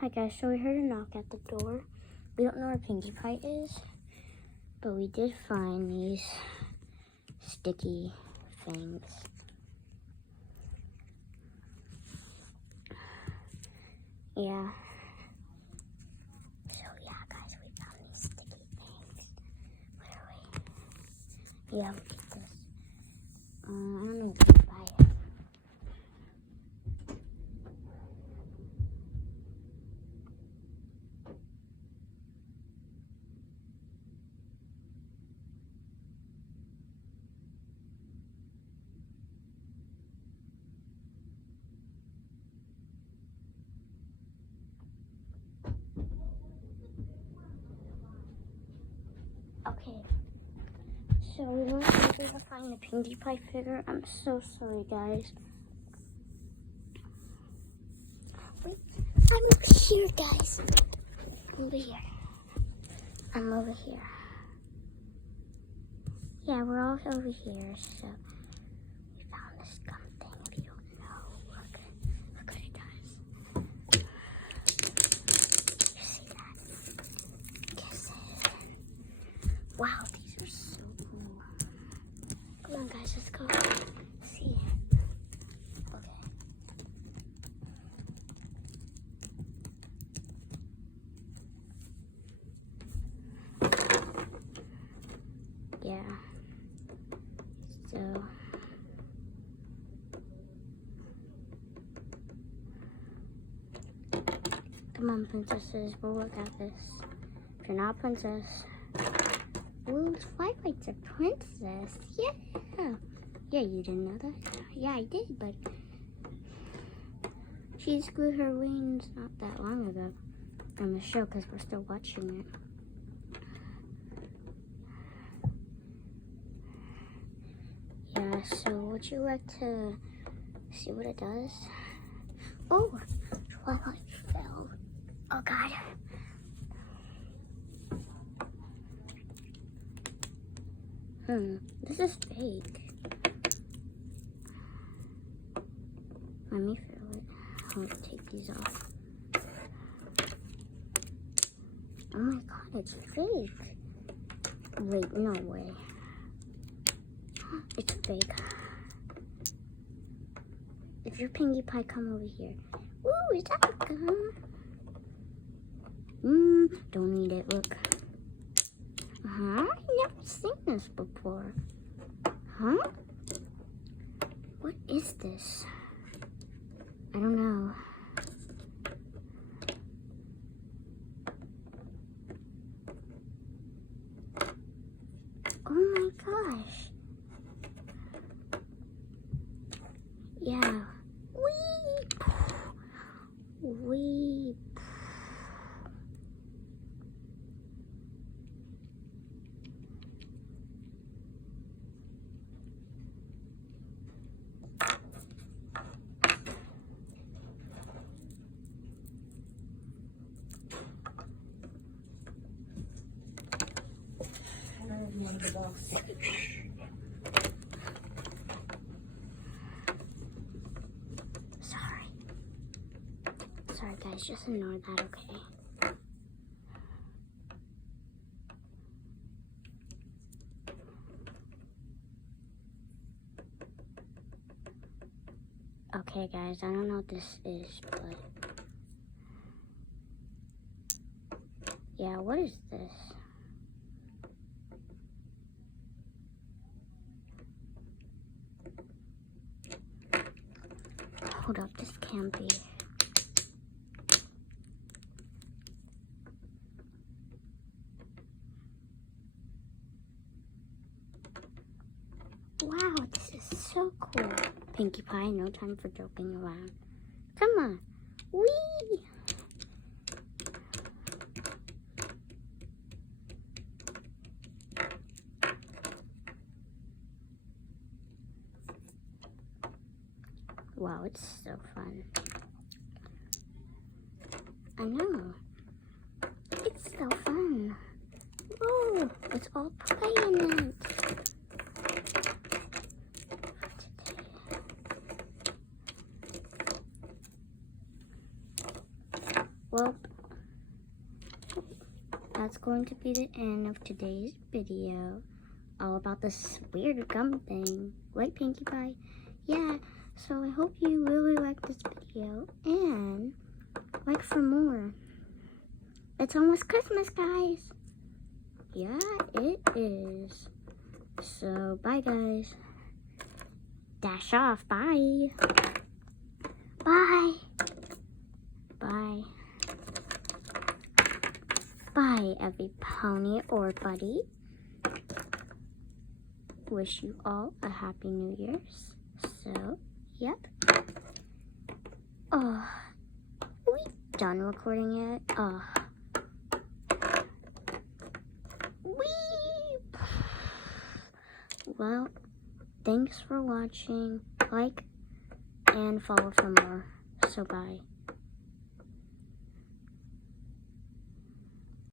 Hi guys, so we heard a knock at the door. We don't know where Pinkie Pie is, but we did find these sticky things. Yeah. So yeah guys, we found these sticky things. What are we? Yeah, look at this. I don't know what to buy it. Okay, so we weren't able to find the Pinkie Pie figure. I'm so sorry, guys. Wait, I'm over here, guys. Over here. I'm over here. Yeah, we're all over here, so we found this gum thing. If you don't know, look what it does. You see that? Kiss it. Wow, these are so cool. Come on, guys, let's go see. Okay. Yeah. So. Come on, princesses, we'll work at this. If you're not a princess. Ooh, Twilight's a princess. Yeah. Yeah, you didn't know that? Yeah, I did, but she grew her wings not that long ago on the show because we're still watching it. Yeah, so would you like to see what it does? Oh, Twilight fell. Oh, God. This is fake. Let me feel it. I'm gonna take these off. Oh my God, it's fake. Wait, no way. It's fake. If you're Pinkie Pie, come over here. Ooh, is that a gum? Don't eat it, look. I've never seen this before. Huh? What is this? I don't know. Oh my gosh. Yeah. Wee. Sorry guys, just ignore that, okay? Okay guys, I don't know what this is, but yeah, what is this? Hold up, this can't be. Wow, this is so cool. Pinkie Pie, no time for joking around. Come on. Whee! Wow, it's so fun. I know. It's so fun. Oh, let's all play in it. well, that's going to be the end of today's video. All about this weird gum thing. Right, Pinkie Pie? Yeah, so I hope you really liked this video and like for more. It's almost Christmas, guys. Yeah, it is. So, bye, guys. Dash off. Bye. Bye. Bye. Bye, every pony or buddy. Wish you all a happy New Year's. So, yep. Oh, we done recording yet? Oh. Well, thanks for watching. Like and follow for more. So, bye.